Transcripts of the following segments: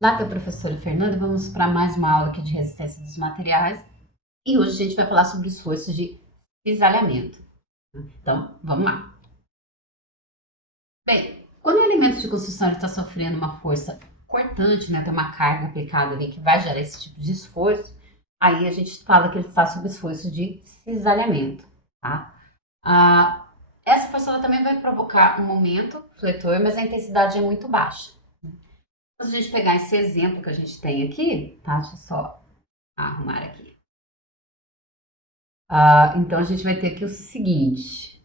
Lá que é a professora Fernanda, vamos para mais uma aula aqui de resistência dos materiais. E hoje a gente vai falar sobre o esforço de cisalhamento. Então, vamos lá. Bem, quando o elemento de construção está sofrendo uma força cortante, né, tem uma carga aplicada ali que vai gerar esse tipo de esforço, aí a gente fala que ele está sob esforço de cisalhamento. Tá? Essa força ela também vai provocar um momento fletor, mas a intensidade é muito baixa. Se a gente pegar esse exemplo que a gente tem aqui, tá? Deixa eu só arrumar aqui. Então a gente vai ter aqui o seguinte,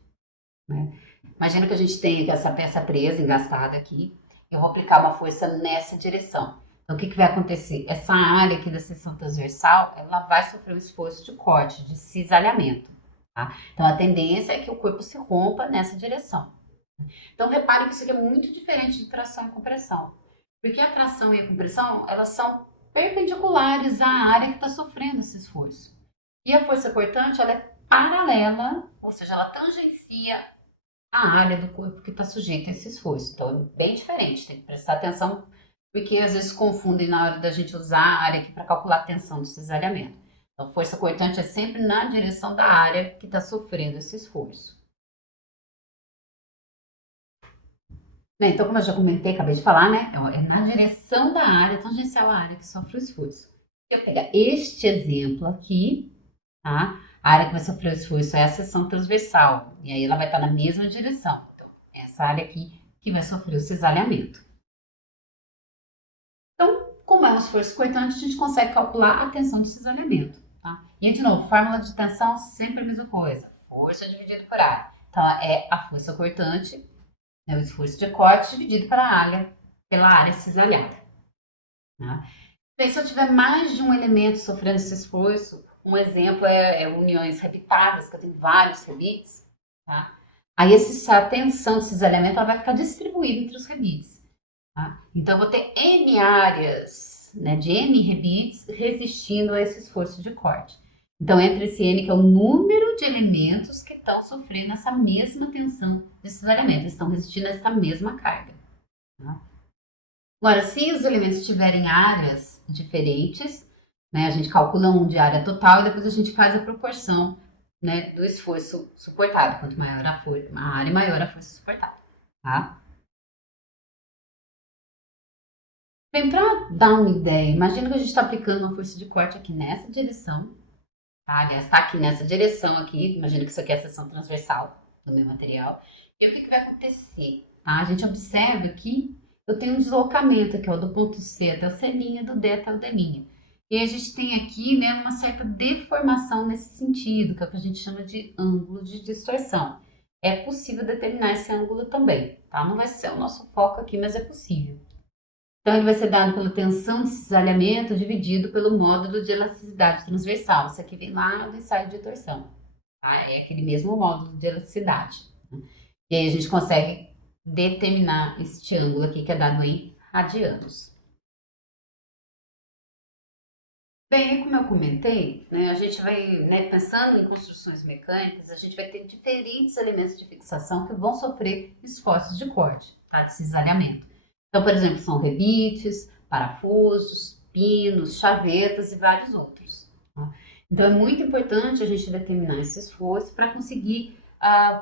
né? Imagina que a gente tem aqui essa peça presa, engastada aqui. Eu vou aplicar uma força nessa direção. Então o que vai acontecer? Essa área aqui da seção transversal, ela vai sofrer um esforço de corte, de cisalhamento. Tá? Então a tendência é que o corpo se rompa nessa direção. Então repare que isso aqui é muito diferente de tração e compressão. Porque a tração e a compressão, elas são perpendiculares à área que está sofrendo esse esforço. E a força cortante, ela é paralela, ou seja, ela tangencia a área do corpo que está sujeita a esse esforço. Então, é bem diferente, tem que prestar atenção, porque às vezes confundem na hora da gente usar a área aqui para calcular a tensão do cisalhamento. Então, força cortante é sempre na direção da área que está sofrendo esse esforço. Então, como eu já comentei, acabei de falar, né? É na direção da área, tangencial à área que sofre o esforço. Se eu pegar este exemplo aqui, tá? A área que vai sofrer o esforço é a seção transversal, e aí ela vai estar na mesma direção. Então, essa área aqui que vai sofrer o cisalhamento. Então, como é um esforço cortante, a gente consegue calcular a tensão do cisalhamento. Tá? E, de novo, fórmula de tensão sempre a mesma coisa. Força dividido por área. Então, é a força cortante, né, o esforço de corte dividido pela área cisalhada. Tá? Bem, se eu tiver mais de um elemento sofrendo esse esforço, um exemplo é uniões rebitadas, que eu tenho vários rebites, tá? Aí essa tensão de cisalhamento ela vai ficar distribuída entre os rebites. Tá? Então, eu vou ter N áreas, né, de N rebites resistindo a esse esforço de corte. Então, entre esse N, que é o número de elementos que estão sofrendo essa mesma tensão de cisalhamento, eles estão resistindo a essa mesma carga. Tá? Agora, se os elementos tiverem áreas diferentes, né, a gente calcula um de área total e depois a gente faz a proporção, né, do esforço suportado. Quanto maior a área, maior a força suportada. Tá? Bem, para dar uma ideia, imagina que a gente está aplicando uma força de corte aqui nessa direção. Tá? Aliás, está aqui nessa direção aqui. Imagina que isso aqui é a seção transversal do meu material. E o que vai acontecer? Tá? A gente observa que eu tenho um deslocamento aqui, ó, do ponto C até o C', do D até o D'. E a gente tem aqui, né, uma certa deformação nesse sentido, que é o que a gente chama de ângulo de distorção. É possível determinar esse ângulo também, tá? Não vai ser o nosso foco aqui, mas é possível. Então, ele vai ser dado pela tensão de cisalhamento dividido pelo módulo de elasticidade transversal. Isso aqui vem lá do ensaio de torção. Tá? É aquele mesmo módulo de elasticidade. E aí a gente consegue determinar este ângulo aqui que é dado em radianos. Bem, como eu comentei, né, a gente vai, né, pensando em construções mecânicas, a gente vai ter diferentes elementos de fixação que vão sofrer esforços de corte, tá, de cisalhamento. Então, por exemplo, são rebites, parafusos, pinos, chavetas e vários outros. Tá? Então, é muito importante a gente determinar esse esforço para conseguir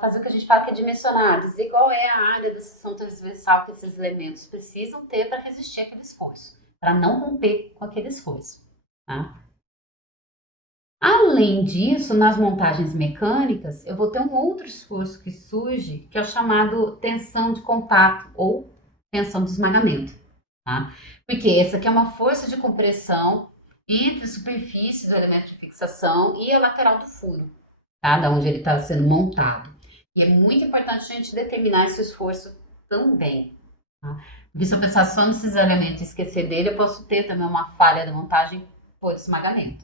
fazer o que a gente fala que é dimensionar, dizer qual é a área da seção transversal que esses elementos precisam ter para resistir àquele esforço, para não romper com aquele esforço. Tá? Além disso, nas montagens mecânicas, eu vou ter um outro esforço que surge, que é o chamado tensão de contato ou tensão de esmagamento. Tá? Porque essa aqui é uma força de compressão entre a superfície do elemento de fixação e a lateral do furo, tá? Da onde ele está sendo montado. E é muito importante a gente determinar esse esforço também. Tá? Porque se eu pensar só nesses elementos e esquecer dele, eu posso ter também uma falha da montagem por esmagamento.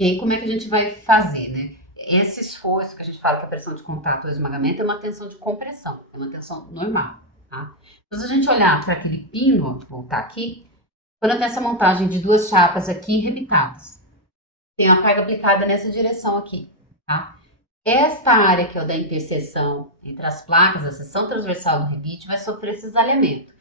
E aí, como é que a gente vai fazer, né? Esse esforço que a gente fala que é a pressão de contato ou esmagamento é uma tensão de compressão, é uma tensão normal, tá? Então, se a gente olhar para aquele pino, vou voltar aqui, quando eu tenho essa montagem de duas chapas aqui rebitadas, tem uma carga aplicada nessa direção aqui, tá? Esta área que é o da interseção entre as placas, a seção transversal do rebite, vai sofrer cisalhamento.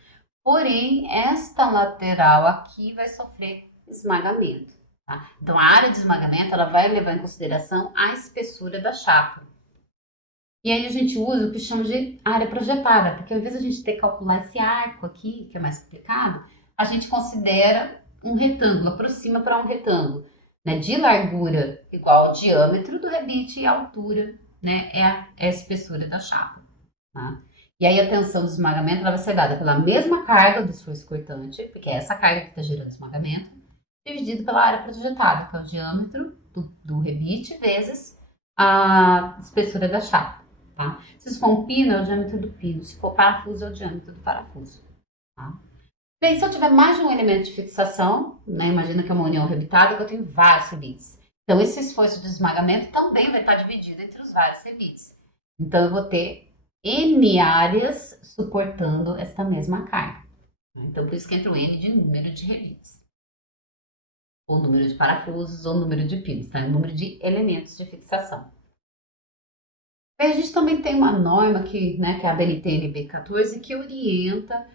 porém, esta lateral aqui vai sofrer esmagamento. Tá? Então, a área de esmagamento ela vai levar em consideração a espessura da chapa. E aí a gente usa o que chama de área projetada, porque ao invés de a gente ter que calcular esse arco aqui, que é mais complicado, a gente considera um retângulo, aproxima para um retângulo, né, de largura igual ao diâmetro do rebite e a altura, né, é a espessura da chapa. Tá? E aí a tensão do esmagamento ela vai ser dada pela mesma carga do esforço cortante, porque é essa carga que está gerando esmagamento, dividido pela área projetada, que é o diâmetro do rebite vezes a espessura da chapa. Tá? Se isso for um pino, é o diâmetro do pino. Se for parafuso, é o diâmetro do parafuso. Tá? Bem, se eu tiver mais de um elemento de fixação, né, imagina que é uma união rebitada, eu tenho vários rebites. Então, esse esforço de esmagamento também vai estar dividido entre os vários rebites. Então, eu vou ter N áreas suportando esta mesma carga. Então, por isso que entra o N de número de rebites. Ou número de parafusos, ou número de pinos, tá? O número de elementos de fixação. A gente também tem uma norma que, né, que é a BNT-NB 14, que orienta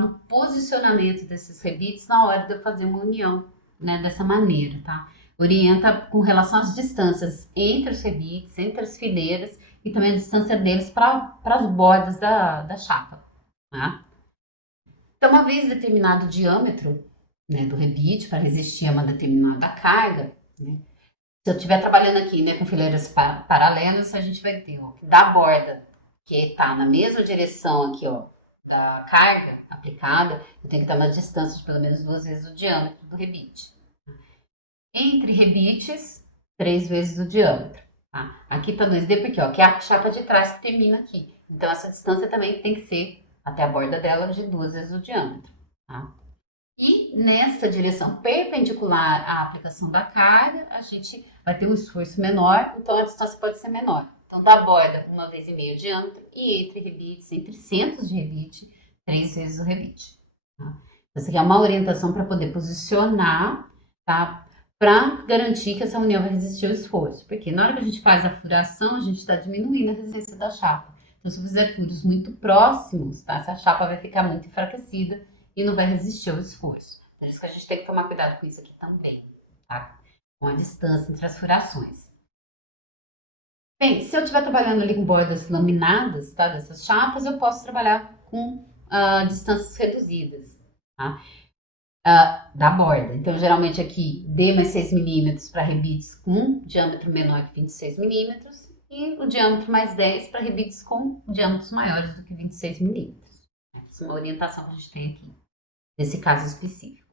no posicionamento desses rebites na hora de eu fazer uma união, né, dessa maneira, tá? Orienta com relação às distâncias entre os rebites, entre as fileiras e também a distância deles para as bordas da chapa, tá? Então, uma vez determinado o diâmetro, né, do rebite para resistir a uma determinada carga, né, se eu estiver trabalhando aqui, né, com fileiras paralelas, a gente vai ter, ó, da borda que está na mesma direção aqui, ó, da carga aplicada, eu tenho que estar na distância de pelo menos 2 vezes o diâmetro do rebite. Entre rebites, 3 vezes o diâmetro. Tá? Aqui para nós ver porque, ó, que é a chapa de trás que termina aqui. Então, essa distância também tem que ser até a borda dela de 2 vezes o diâmetro. Tá? E nessa direção perpendicular à aplicação da carga, a gente vai ter um esforço menor, então a distância pode ser menor. Então, da borda, 1,5 o diâmetro, e entre rebites, entre centros de rebite, 3 vezes o rebite. Tá? Essa aqui é uma orientação para poder posicionar, tá? Para garantir que essa união vai resistir ao esforço. Porque na hora que a gente faz a furação, a gente está diminuindo a resistência da chapa. Então, se eu fizer furos muito próximos, tá? Essa chapa vai ficar muito enfraquecida e não vai resistir ao esforço. Por isso que a gente tem que tomar cuidado com isso aqui também, tá? Com a distância entre as furações. Bem, se eu estiver trabalhando ali com bordas laminadas, tá? Dessas chapas, eu posso trabalhar com distâncias reduzidas, tá? Da borda. Então, geralmente aqui, D mais 6 milímetros para rebites com diâmetro menor que 26 milímetros e o diâmetro mais 10 para rebites com diâmetros maiores do que 26 milímetros. Essa é uma orientação que a gente tem aqui, nesse caso específico.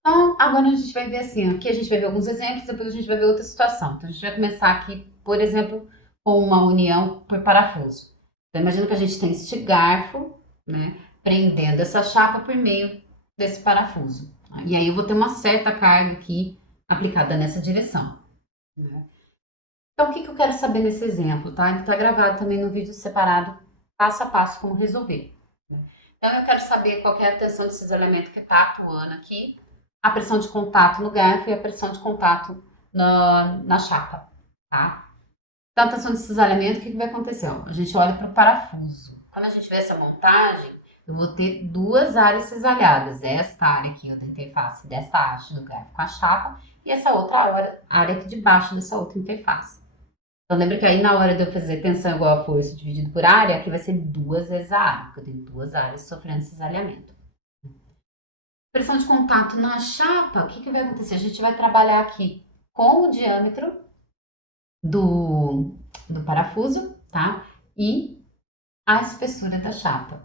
Então, agora a gente vai ver assim, aqui a gente vai ver alguns exemplos, depois a gente vai ver outra situação. Então, a gente vai começar aqui, por exemplo, com uma união por parafuso. Então, imagina que a gente tem este garfo, né, prendendo essa chapa por meio desse parafuso. E aí eu vou ter uma certa carga aqui aplicada nessa direção. Né? Então, o que eu quero saber nesse exemplo, tá? Ele está gravado também no vídeo separado, passo a passo, como resolver. Né? Então, eu quero saber qual é a tensão desses elementos que está atuando aqui, a pressão de contato no garfo e a pressão de contato na chapa, tá? Então, a tensão desses elementos, o que vai acontecer? Ó, a gente olha para o parafuso. Quando a gente vê essa montagem, eu vou ter duas áreas cisalhadas. Esta área aqui, ó, da interface dessa haste do garfo com a chapa e essa outra área aqui de baixo dessa outra interface. Então, lembra que aí na hora de eu fazer tensão igual a força dividido por área, aqui vai ser 2 vezes a área, porque eu tenho duas áreas sofrendo cisalhamento. Pressão de contato na chapa, o que vai acontecer? A gente vai trabalhar aqui com o diâmetro do parafuso, tá? E a espessura da chapa.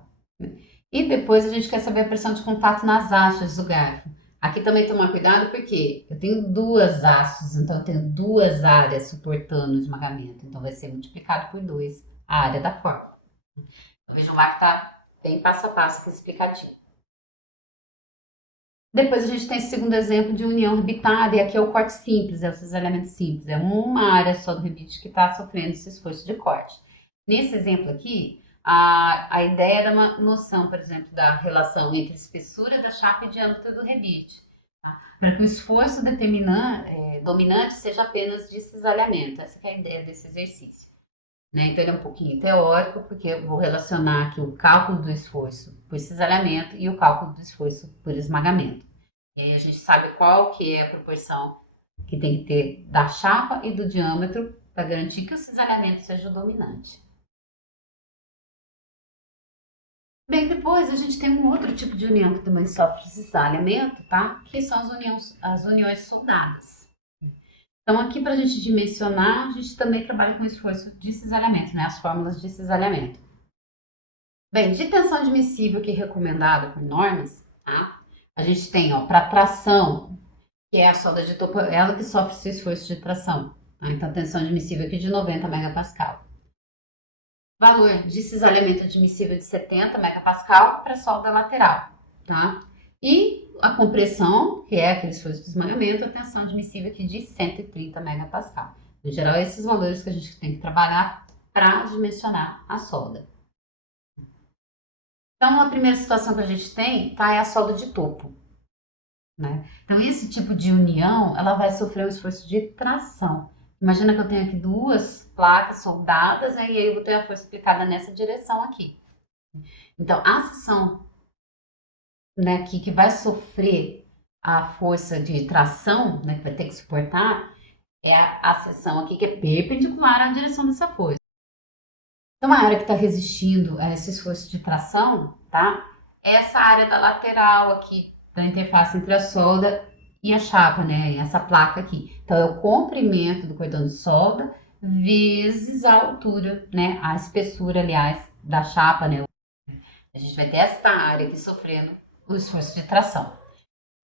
E depois a gente quer saber a pressão de contato nas hastes do garfo. Aqui também tomar cuidado porque eu tenho duas hastes, então eu tenho duas áreas suportando o esmagamento. Então vai ser multiplicado por 2 a área da forma. Então vejam lá que tá bem passo a passo aqui explicativo. Depois a gente tem esse segundo exemplo de união rebitada, e aqui é o corte simples, é o cisalhamento simples. É uma área só do rebite que está sofrendo esse esforço de corte. Nesse exemplo aqui, a ideia era uma noção, por exemplo, da relação entre a espessura da chapa e diâmetro do rebite. Tá? Para que o esforço dominante seja apenas de cisalhamento. Essa é a ideia desse exercício. né? Então ele é um pouquinho teórico, porque eu vou relacionar aqui o cálculo do esforço por cisalhamento e o cálculo do esforço por esmagamento. E aí a gente sabe qual que é a proporção que tem que ter da chapa e do diâmetro para garantir que o cisalhamento seja o dominante. Bem, depois a gente tem um outro tipo de união que também sofre cisalhamento, tá? Que são as uniões soldadas. Então, aqui para a gente dimensionar, a gente também trabalha com esforço de cisalhamento, né? As fórmulas de cisalhamento. Bem, de tensão admissível que é recomendada por normas, tá? A gente tem, ó, para tração, que é a solda de topo, ela que sofre esse esforço de tração. Tá? Então, tensão admissível aqui de 90 megapascal. Valor de cisalhamento admissível de 70 megapascal para solda lateral, tá? E a compressão, que é aquele esforço de esmagamento, a tensão admissível aqui de 130 megapascal. Em geral, esses valores que a gente tem que trabalhar para dimensionar a solda. Então, a primeira situação que a gente tem, tá, é a solda de topo, né? Então, esse tipo de união, ela vai sofrer um esforço de tração. Imagina que eu tenho aqui duas placas soldadas, né, e aí eu vou ter a força aplicada nessa direção aqui. Então, a seção, né, aqui que vai sofrer a força de tração, né, que vai ter que suportar, é a seção aqui que é perpendicular à direção dessa força. Então, a área que está resistindo a esse esforço de tração, tá? É essa área da lateral aqui, da interface entre a solda e a chapa, né? Essa placa aqui. Então, é o comprimento do cordão de solda vezes a altura, né? A espessura, aliás, da chapa, né? A gente vai ter essa área aqui sofrendo o esforço de tração.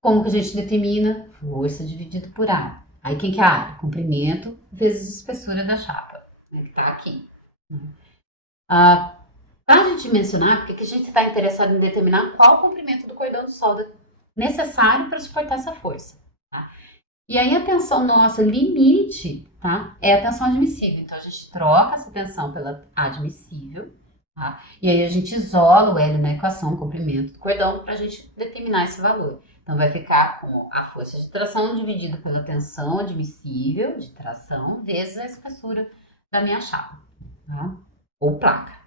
Como que a gente determina? Força dividido por área. Aí, quem que é a área? Comprimento vezes a espessura da chapa, né? Que tá aqui. Para a gente mencionar, porque que a gente está interessado em determinar qual o comprimento do cordão de solda necessário para suportar essa força. Tá? E aí a tensão nossa limite, tá? É a tensão admissível. Então a gente troca essa tensão pela admissível, tá? E aí a gente isola o L na equação, o comprimento do cordão, para a gente determinar esse valor. Então vai ficar com a força de tração dividido pela tensão admissível de tração vezes a espessura da minha chapa, tá? Ou placa.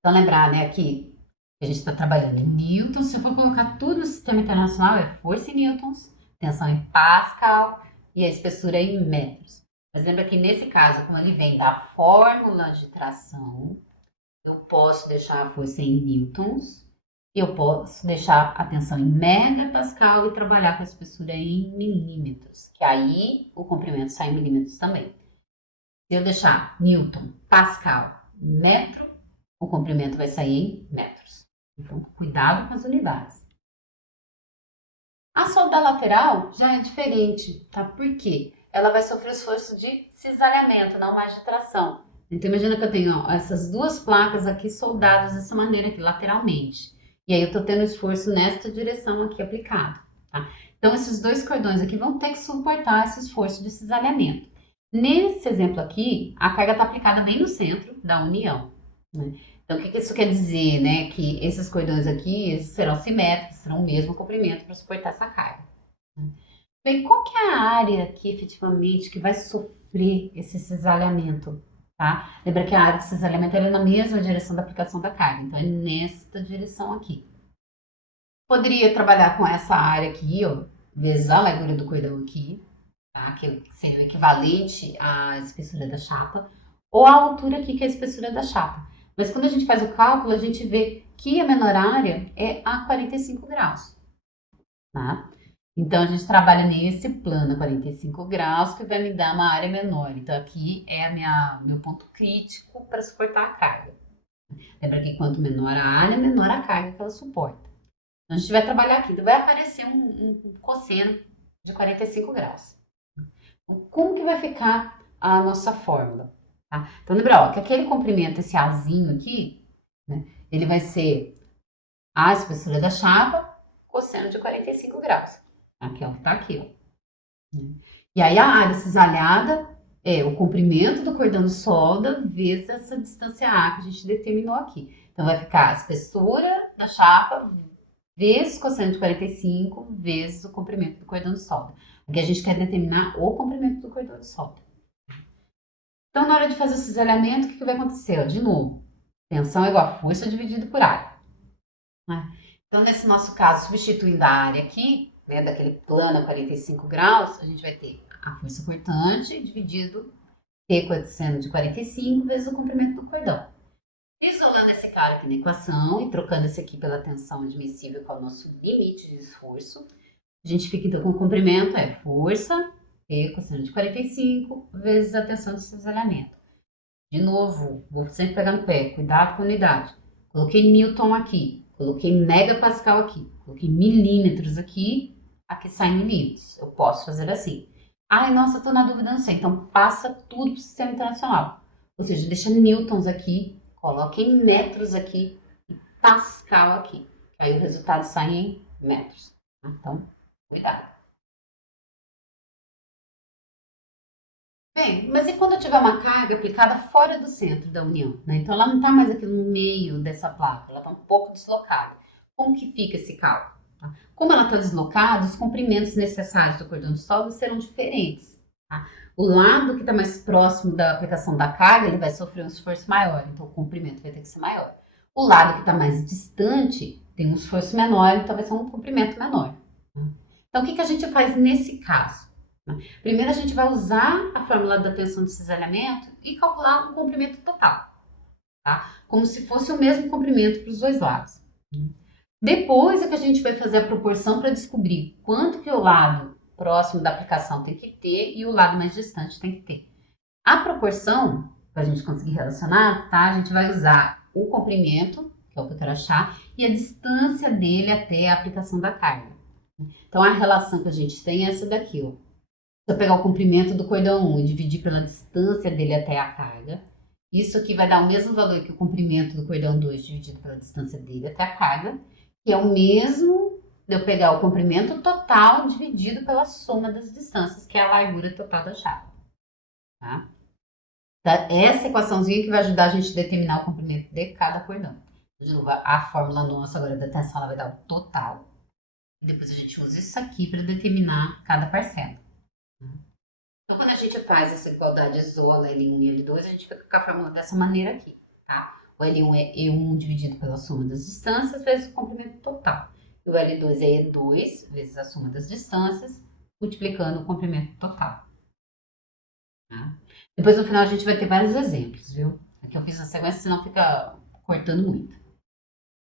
Então, lembrar, né, aqui que a gente está trabalhando em newtons. Se eu for colocar tudo no sistema internacional, é força em newtons, tensão em pascal e a espessura em metros. Mas lembra que nesse caso, como ele vem da fórmula de tração, eu posso deixar a força em newtons, eu posso deixar a tensão em megapascal e trabalhar com a espessura em milímetros, que aí o comprimento sai em milímetros também. Se eu deixar newton, pascal, metro, o comprimento vai sair em metros. Então, cuidado com as unidades. A solda lateral já é diferente, tá? Por quê? Ela vai sofrer esforço de cisalhamento, não mais de tração. Então, imagina que eu tenho ó, essas duas placas aqui soldadas dessa maneira aqui, lateralmente. E aí eu tô tendo esforço nesta direção aqui aplicado, tá? Então, esses dois cordões aqui vão ter que suportar esse esforço de cisalhamento. Nesse exemplo aqui, a carga está aplicada bem no centro da união, né? Então, o que isso quer dizer, né? Que esses cordões aqui serão simétricos, serão o mesmo comprimento para suportar essa carga. Bem, qual que é a área aqui, efetivamente, que vai sofrer esse cisalhamento, tá? Lembra que a área de cisalhamento é na mesma direção da aplicação da carga, então é nesta direção aqui. Poderia trabalhar com essa área aqui, ó, vezes a largura do cordão aqui, tá? Que seria o equivalente à espessura da chapa, ou a altura aqui, que é a espessura da chapa. Mas quando a gente faz o cálculo, a gente vê que a menor área é a 45 graus, tá? Então, a gente trabalha nesse plano a 45 graus, que vai me dar uma área menor. Então, aqui é meu ponto crítico para suportar a carga. Lembra que quanto menor a área, menor a carga que ela suporta. Então, a gente vai trabalhar aqui. Então, vai aparecer um cosseno de 45 graus. Então, como que vai ficar a nossa fórmula? Tá? Então, lembra, ó, que aquele comprimento, esse Azinho aqui, né, ele vai ser a espessura da chapa, cosseno de 45 graus. Aqui, ó, tá aqui, ó. E aí, a área cisalhada é o comprimento do cordão de solda vezes essa distância A que a gente determinou aqui. Então, vai ficar a espessura da chapa vezes cosseno de 45 vezes o comprimento do cordão de solda. Aqui a gente quer determinar o comprimento do cordão de solda. Então, na hora de fazer o cisalhamento, o que vai acontecer? De novo, tensão é igual a força dividido por área. Né? Então, nesse nosso caso, substituindo a área aqui, né, daquele plano a 45 graus, a gente vai ter a força cortante dividido T coeficiente de 45 vezes o comprimento do cordão. Isolando esse cara aqui na equação e trocando esse aqui pela tensão admissível, que é o nosso limite de esforço, a gente fica então com o comprimento, é força, T coeficiente de 45 vezes a tensão de cisalhamento. De novo, vou sempre pegar no pé, cuidado com a unidade. Coloquei Newton aqui, coloquei megapascal aqui, coloquei milímetros aqui, aqui sai milímetros. Eu posso fazer assim. Ai, nossa, eu tô na dúvida, não sei. Então, passa tudo para o sistema internacional. Ou seja, deixa newtons aqui, coloque em metros aqui e pascal aqui. Aí o resultado sai em metros. Então, cuidado. Bem, mas e quando eu tiver uma carga aplicada fora do centro da união? Né? Então ela não está mais aqui no meio dessa placa, ela está um pouco deslocada. Como que fica esse cálculo? Tá? Como ela está deslocada, os comprimentos necessários do cordão de solda serão diferentes. Tá? O lado que está mais próximo da aplicação da carga, ele vai sofrer um esforço maior, então o comprimento vai ter que ser maior. O lado que está mais distante tem um esforço menor, então vai ser um comprimento menor. Tá? Então o que a gente faz nesse caso? Primeiro a gente vai usar a fórmula da tensão de cisalhamento e calcular o comprimento total, tá? Como se fosse o mesmo comprimento para os dois lados. Depois é que a gente vai fazer a proporção para descobrir quanto que o lado próximo da aplicação tem que ter e o lado mais distante tem que ter. A proporção, para a gente conseguir relacionar, tá? A gente vai usar o comprimento, que é o que eu quero achar, e a distância dele até a aplicação da carga. Então a relação que a gente tem é essa daqui, ó. Se eu pegar o comprimento do cordão 1 e dividir pela distância dele até a carga, isso aqui vai dar o mesmo valor que o comprimento do cordão 2 dividido pela distância dele até a carga, que é o mesmo de eu pegar o comprimento total dividido pela soma das distâncias, que é a largura total da chave. Tá? Essa equaçãozinha que vai ajudar a gente a determinar o comprimento de cada cordão. De novo, a fórmula nossa agora da tensão ela vai dar o total. E depois a gente usa isso aqui para determinar cada parcela. Então, quando a gente faz essa igualdade isola L1 e L2, a gente fica com a fórmula dessa maneira aqui, tá? O L1 é E1 dividido pela soma das distâncias vezes o comprimento total. E o L2 é E2 vezes a soma das distâncias, multiplicando o comprimento total. Tá? Depois, no final, a gente vai ter vários exemplos, viu? Aqui eu fiz a sequência, senão fica cortando muito.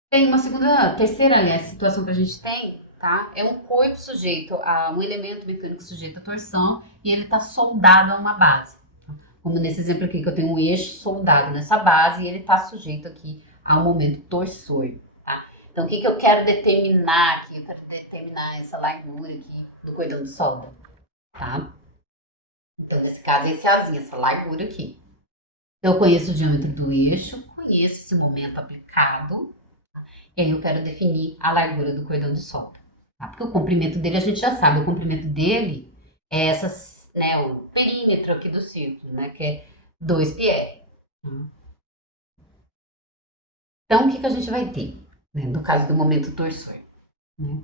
Tem uma terceira, aliás, situação que a gente tem, tá? É um corpo sujeito a um elemento mecânico sujeito à torção e ele está soldado a uma base. Como nesse exemplo aqui, que eu tenho um eixo soldado nessa base e ele está sujeito aqui ao momento torsor, tá? Então, o que eu quero determinar aqui? Eu quero determinar essa largura aqui do cordão de solda, tá? Então, nesse caso, esse Azinho, essa largura aqui. Então, eu conheço o diâmetro do eixo, conheço esse momento aplicado, e aí eu quero definir a largura do cordão de solda. Tá? Porque o comprimento dele a gente já sabe, o comprimento dele é né, o perímetro aqui do círculo, né, que é 2πr. Então, o que a gente vai ter, né, no caso do momento torsor? Né?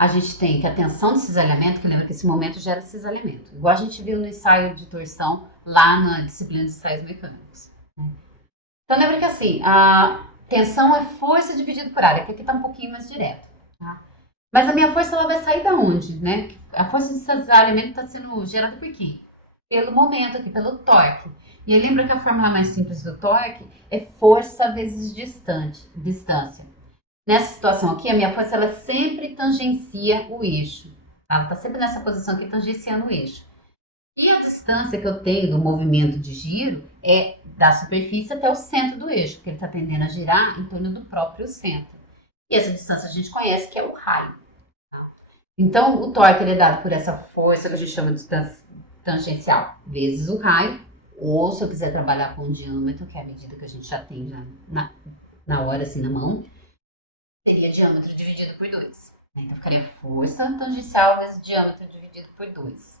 A gente tem que a tensão de cisalhamento, que lembra que esse momento gera cisalhamento, igual a gente viu no ensaio de torção lá na disciplina de ensaios mecânicos. Né? Então, lembra que assim, a tensão é força dividido por área, que aqui está um pouquinho mais direto. Tá? Mas a minha força ela vai sair da onde? Né? A força de cisalhamento está sendo gerada por quê? Pelo momento aqui, pelo torque. E aí lembra que a fórmula mais simples do torque é força vezes distância. Nessa situação aqui, a minha força ela sempre tangencia o eixo. Tá? Ela está sempre nessa posição aqui, tangenciando o eixo. E a distância que eu tenho do movimento de giro é da superfície até o centro do eixo, porque ele está tendendo a girar em torno do próprio centro. E essa distância a gente conhece que é o raio. Tá? Então, o torque ele é dado por essa força que a gente chama de distância tangencial vezes o raio, ou se eu quiser trabalhar com o diâmetro, que é a medida que a gente já tem na hora, assim, na mão, seria diâmetro dividido por 2. Então, ficaria força tangencial vezes diâmetro dividido por 2.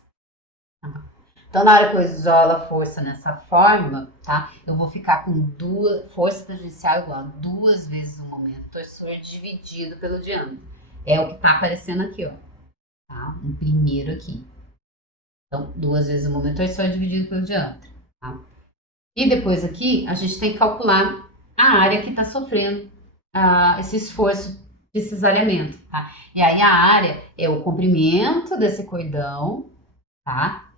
Então, na hora que eu isolo a força nessa fórmula, tá? Eu vou ficar com força tangencial igual a 2 vezes o momento torsor dividido pelo diâmetro. É o que está aparecendo aqui, ó. Tá? Um primeiro aqui. Então, 2 vezes o momento torsor dividido pelo diâmetro. Tá? E depois aqui, a gente tem que calcular a área que está sofrendo esse esforço de cisalhamento, tá? E aí a área é o comprimento desse cordão, tá?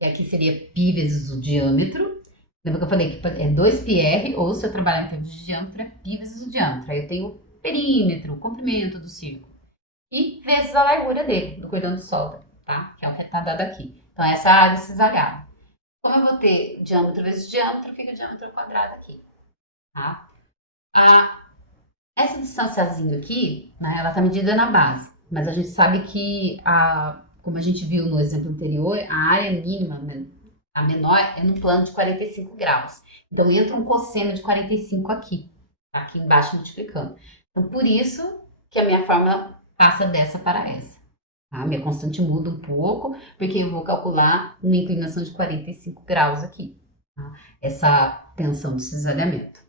E aqui seria π vezes o diâmetro. Lembra que eu falei que é 2πr, ou se eu trabalhar em termos de diâmetro, é π vezes o diâmetro. Aí eu tenho o perímetro, o comprimento do círculo. E vezes a largura dele, do cordão de solda, tá? Que é o que está dado aqui. Então, essa é a área cisalhada. Como eu vou ter diâmetro vezes diâmetro, fica o diâmetro ao quadrado aqui, tá? Essa distânciazinha aqui, né, ela está medida na base, mas a gente sabe que, como a gente viu no exemplo anterior, a área mínima, a menor, é no plano de 45 graus. Então, entra um cosseno de 45 aqui, tá? Aqui embaixo multiplicando. Então, por isso que a minha fórmula passa dessa para essa. Tá? Minha constante muda um pouco, porque eu vou calcular uma inclinação de 45 graus aqui. Tá? Essa tensão de cisalhamento.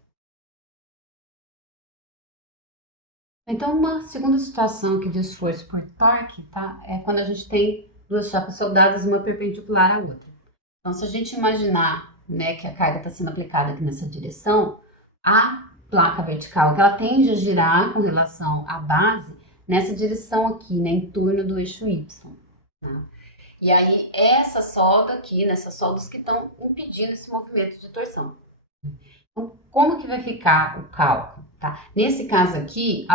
Então, uma segunda situação aqui de esforço por torque, tá? É quando a gente tem duas chapas soldadas, uma perpendicular à outra. Então, se a gente imaginar, né, que a carga está sendo aplicada aqui nessa direção, a placa vertical, que ela tende a girar com relação à base nessa direção aqui, né, em torno do eixo Y. Tá? E aí, essa solda aqui, nessas soldas que estão impedindo esse movimento de torção. Então, como que vai ficar o cálculo? Tá? Nesse caso aqui,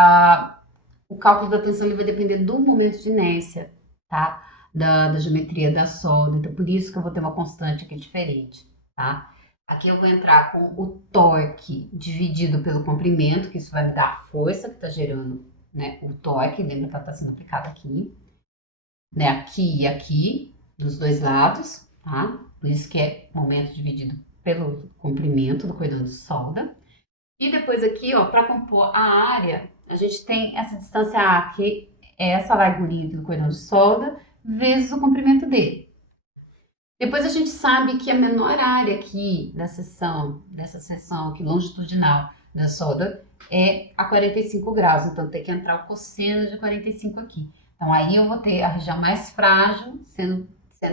o cálculo da tensão ele vai depender do momento de inércia, tá? Da geometria da solda. Então, por isso que eu vou ter uma constante aqui diferente, tá? Aqui eu vou entrar com o torque dividido pelo comprimento, que isso vai me dar a força que está gerando, né, o torque. Lembra que ela está sendo aplicada aqui, né? Aqui e aqui, dos dois lados, tá? Por isso que é momento dividido pelo comprimento do cordão de solda. E depois aqui, ó, para compor a área, a gente tem essa distância A, que é essa largurinha aqui do cordão de solda, vezes o comprimento dele. Depois a gente sabe que a menor área aqui dessa seção aqui longitudinal da solda é a 45 graus, então tem que entrar o cosseno de 45 aqui. Então aí eu vou ter a região mais frágil sendo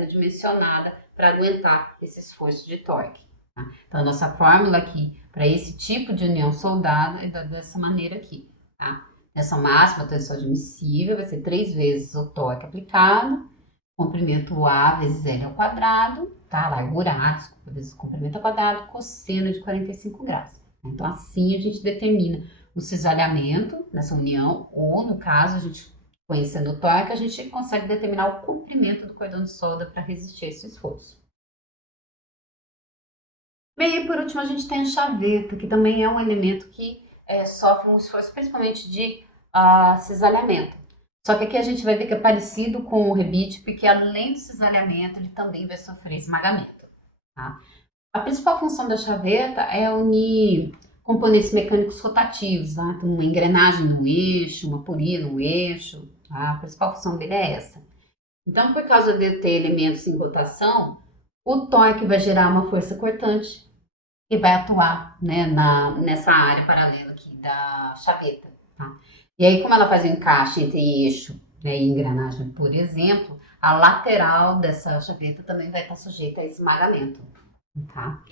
dimensionada para aguentar esse esforço de torque. Tá? Então a nossa fórmula aqui para esse tipo de união soldada é dessa maneira aqui, tá? Tensão máxima, tensão admissível, vai ser 3 vezes o torque aplicado, comprimento A vezes L ao quadrado, tá? Largura A, desculpa, vezes o comprimento ao quadrado, cosseno de 45 graus. Então, assim a gente determina o cisalhamento nessa união, ou no caso, a gente conhecendo o torque, a gente consegue determinar o comprimento do cordão de solda para resistir a esse esforço. Bem, e por último a gente tem a chaveta, que também é um elemento que sofre um esforço principalmente de cisalhamento. Só que aqui a gente vai ver que é parecido com o rebite, porque além do cisalhamento, ele também vai sofrer esmagamento. Tá? A principal função da chaveta é unir componentes mecânicos rotativos, tá? Então, uma engrenagem no eixo, uma polia no eixo, tá? A principal função dele é essa. Então, por causa de ter elementos em rotação, o torque vai gerar uma força cortante e vai atuar, né, nessa área paralela aqui da chaveta. Tá? E aí, como ela faz o encaixe entre eixo, né, e engrenagem, por exemplo, a lateral dessa chaveta também vai estar sujeita a esmagamento. Tá?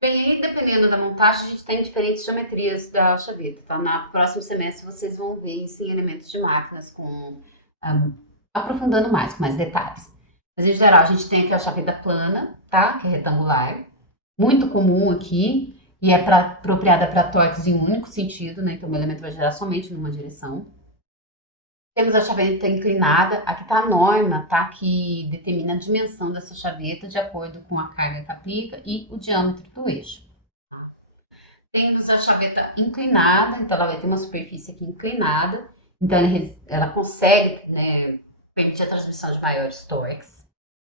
Bem, aí, dependendo da montagem, a gente tem diferentes geometrias da chaveta. Tá? No próximo semestre vocês vão ver isso em elementos de máquinas, aprofundando mais, com mais detalhes. Mas em geral, a gente tem aqui a chaveta plana, tá? Que é retangular, muito comum aqui, e é apropriada para torques em um único sentido, né? Então o elemento vai girar somente numa direção. Temos a chaveta inclinada, aqui está a norma, tá? Que determina a dimensão dessa chaveta de acordo com a carga que aplica e o diâmetro do eixo. Tá? Temos a chaveta inclinada, então ela vai ter uma superfície aqui inclinada, então ela consegue, né, permitir a transmissão de maiores torques.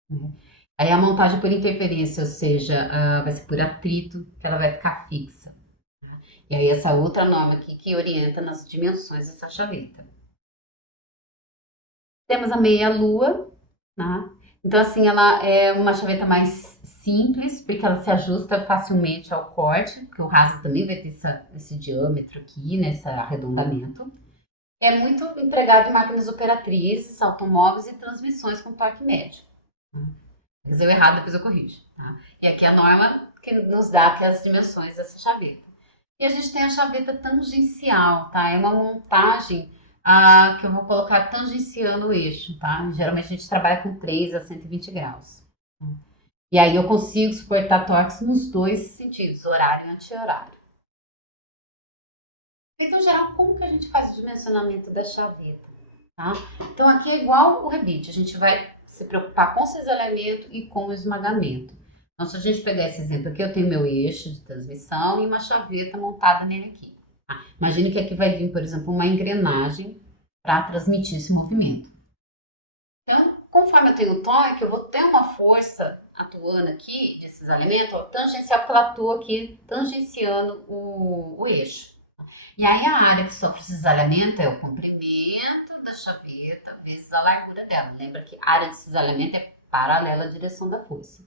Né? Aí a montagem por interferência, ou seja, vai ser por atrito, que ela vai ficar fixa. Tá? E aí essa outra norma aqui que orienta nas dimensões dessa chaveta. Temos a meia-lua, né? Então assim, ela é uma chaveta mais simples, porque ela se ajusta facilmente ao corte, porque o raso também vai ter esse diâmetro aqui, nesse arredondamento. É muito empregado em máquinas operatrizes, automóveis e transmissões com torque médio. Se eu errado, depois eu corrijo. Tá? E aqui a norma que nos dá aqui as dimensões dessa chaveta. E a gente tem a chaveta tangencial, tá? É uma montagem que eu vou colocar tangenciando o eixo, tá? Geralmente a gente trabalha com 3 a 120 graus. E aí eu consigo suportar torques nos dois sentidos, horário e anti-horário. Então, geral, como que a gente faz o dimensionamento da chaveta? Tá? Então, aqui é igual o rebite, a gente vai se preocupar com o cisalhamento e com o esmagamento. Então, se a gente pegar esse exemplo aqui, eu tenho meu eixo de transmissão e uma chaveta montada nele aqui. Tá? Imagine que aqui vai vir, por exemplo, uma engrenagem para transmitir esse movimento. Então, conforme eu tenho o torque, eu vou ter uma força atuando aqui de cisalhamento, ó, tangencial, porque ela atua aqui tangenciando o eixo. E aí a área que sofre cisalhamento é o comprimento da chaveta vezes a largura dela. Lembra que a área de cisalhamento é paralela à direção da força.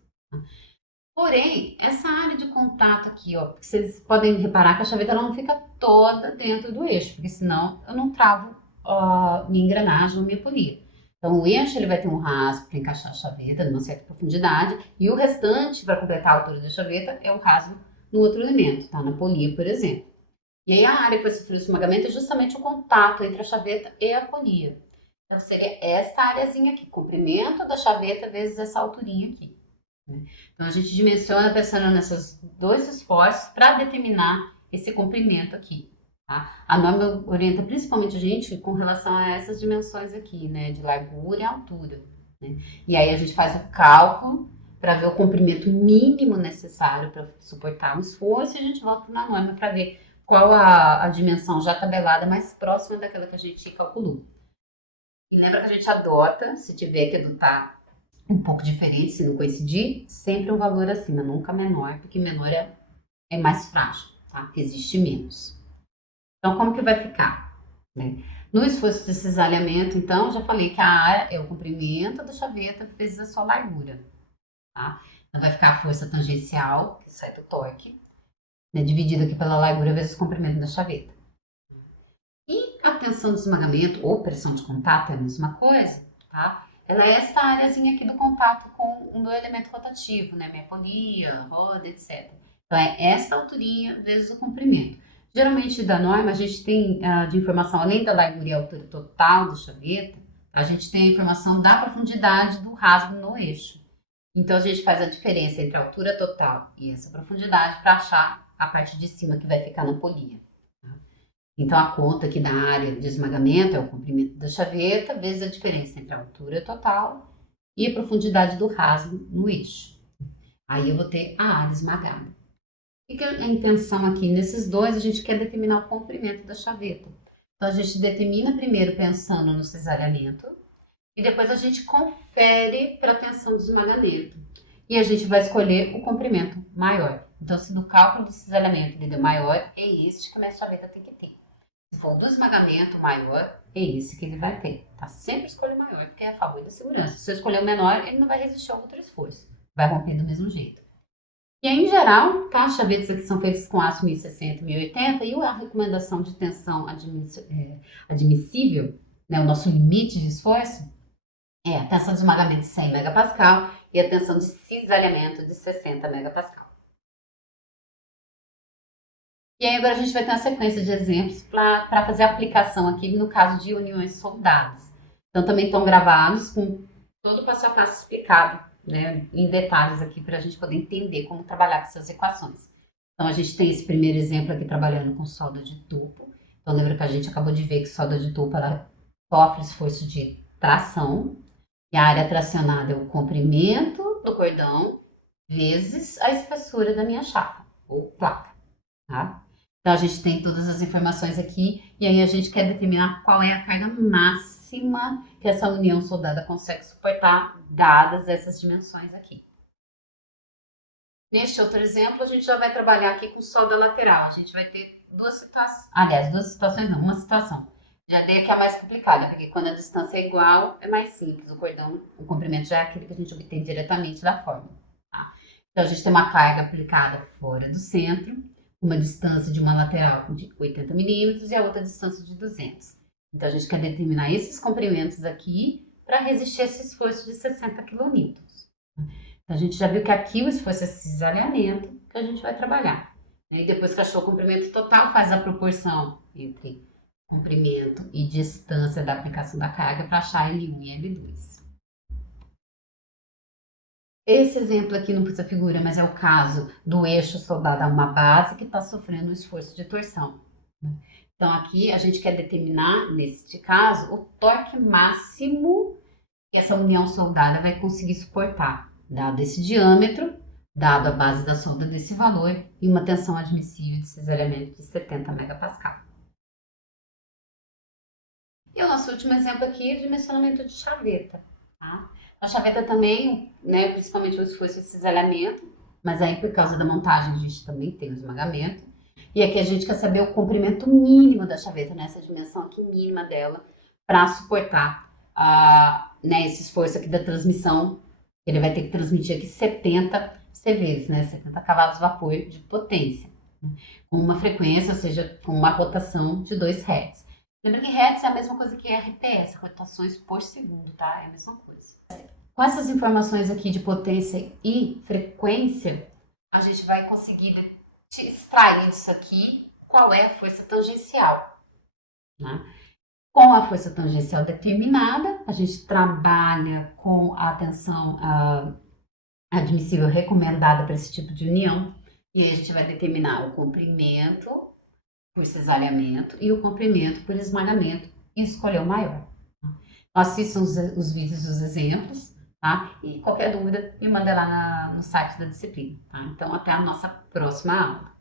Porém, essa área de contato aqui, ó, vocês podem reparar que a chaveta ela não fica toda dentro do eixo, porque senão eu não travo minha engrenagem ou minha polia. Então, o eixo ele vai ter um rasgo para encaixar a chaveta numa certa profundidade e o restante, para completar a altura da chaveta, é o rasgo no outro elemento, tá? Na polia, por exemplo. E aí a área que vai sofrer o esmagamento é justamente o contato entre a chaveta e a polia. Então, seria essa areazinha aqui, comprimento da chaveta vezes essa alturinha aqui. Né? Então, a gente dimensiona pensando nesses dois esforços para determinar esse comprimento aqui. Tá? A norma orienta principalmente a gente com relação a essas dimensões aqui, né? De largura e altura. Né? E aí a gente faz o cálculo para ver o comprimento mínimo necessário para suportar o esforço e a gente volta na norma para ver qual a dimensão já tabelada mais próxima daquela que a gente calculou. E lembra que a gente adota, se tiver que adotar um pouco diferente, se não coincidir, sempre um valor acima, nunca menor, porque menor é mais frágil, tá? Resiste menos. Então, como que vai ficar? Né? No esforço de cisalhamento, então, já falei que a área é o comprimento da chaveta vezes a sua largura. Tá? Então, vai ficar a força tangencial, que sai do torque, né, dividido aqui pela largura vezes o comprimento da chaveta. E a tensão de esmagamento ou pressão de contato é a mesma coisa, tá? Ela é essa áreazinha aqui do contato com o meu elemento rotativo, né? Minha polia, roda, etc. Então, é essa alturinha vezes o comprimento. Geralmente, da norma, a gente tem de informação, além da largura e altura total da chaveta, a gente tem a informação da profundidade do rasgo no eixo. Então, a gente faz a diferença entre a altura total e essa profundidade para achar a parte de cima que vai ficar na polia. Tá? Então, a conta aqui da área de esmagamento é o comprimento da chaveta vezes a diferença entre a altura total e a profundidade do rasgo no eixo. Aí eu vou ter a área esmagada. O que é a intenção aqui? Nesses dois, a gente quer determinar o comprimento da chaveta. Então, a gente determina primeiro pensando no cisalhamento e depois a gente confere para a tensão de esmagamento. E a gente vai escolher o comprimento maior. Então, se no cálculo do cisalhamento ele deu maior, é este que a minha chaveta tem que ter. Se for do esmagamento maior, é esse que ele vai ter. Tá? Sempre escolha o maior, porque é a favor da segurança. Se eu escolher o menor, ele não vai resistir ao outro esforço. Vai romper do mesmo jeito. E aí, em geral, tá? As chavetas aqui são feitas com aço 1060 e 1080 e a recomendação de tensão admissível, né, o nosso limite de esforço, é a tensão de esmagamento de 100 MPa e a tensão de cisalhamento de 60 MPa. E aí agora a gente vai ter uma sequência de exemplos para fazer a aplicação aqui no caso de uniões soldadas. Então também estão gravados com todo o passo a passo explicado, né, em detalhes aqui para a gente poder entender como trabalhar com essas equações. Então a gente tem esse primeiro exemplo aqui trabalhando com solda de tubo. Então lembra que a gente acabou de ver que solda de tubo ela sofre esforço de tração. E a área tracionada é o comprimento do cordão vezes a espessura da minha chapa ou placa, tá? Então, a gente tem todas as informações aqui e aí a gente quer determinar qual é a carga máxima que essa união soldada consegue suportar, dadas essas dimensões aqui. Neste outro exemplo, a gente já vai trabalhar aqui com solda lateral. A gente vai ter duas situações não, uma situação. Já dei aqui a mais complicada, porque quando a distância é igual, é mais simples. O cordão, o comprimento já é aquele que a gente obtém diretamente da fórmula. Tá? Então, a gente tem uma carga aplicada fora do centro, uma distância de uma lateral de 80 milímetros e a outra distância de 200. Então, a gente quer determinar esses comprimentos aqui para resistir a esse esforço de 60 kN. Então, a gente já viu que aqui o esforço é cisalhamento, que a gente vai trabalhar. E depois que achou o comprimento total, faz a proporção entre comprimento e distância da aplicação da carga para achar L1 e L2. Esse exemplo aqui não precisa figura, mas é o caso do eixo soldado a uma base que está sofrendo um esforço de torção. Então, aqui a gente quer determinar, neste caso, o torque máximo que essa união soldada vai conseguir suportar, dado esse diâmetro, dado a base da solda desse valor e uma tensão admissível de cisalhamento de 70 megapascal. E o nosso último exemplo aqui é o dimensionamento de chaveta. Tá? A chaveta também, né, principalmente o esforço de cisalhamento, mas aí por causa da montagem a gente também tem o esmagamento. E aqui a gente quer saber o comprimento mínimo da chaveta, nessa dimensão aqui mínima dela, para suportar né, esse esforço aqui da transmissão. Ele vai ter que transmitir aqui 70 CVs, né, 70 cavalos de vapor de potência, com uma frequência, ou seja, com uma rotação de 2 Hz. Lembra que Hz é a mesma coisa que RPS, rotações por segundo, tá? É a mesma coisa. Com essas informações aqui de potência e frequência, a gente vai conseguir extrair disso aqui qual é a força tangencial. Né? Com a força tangencial determinada, a gente trabalha com a tensão admissível recomendada para esse tipo de união, e aí a gente vai determinar o comprimento por cisalhamento e o comprimento por esmagamento e escolher o maior. Assistam os vídeos dos exemplos, tá? E qualquer dúvida me manda lá no site da disciplina, tá? Então, até a nossa próxima aula.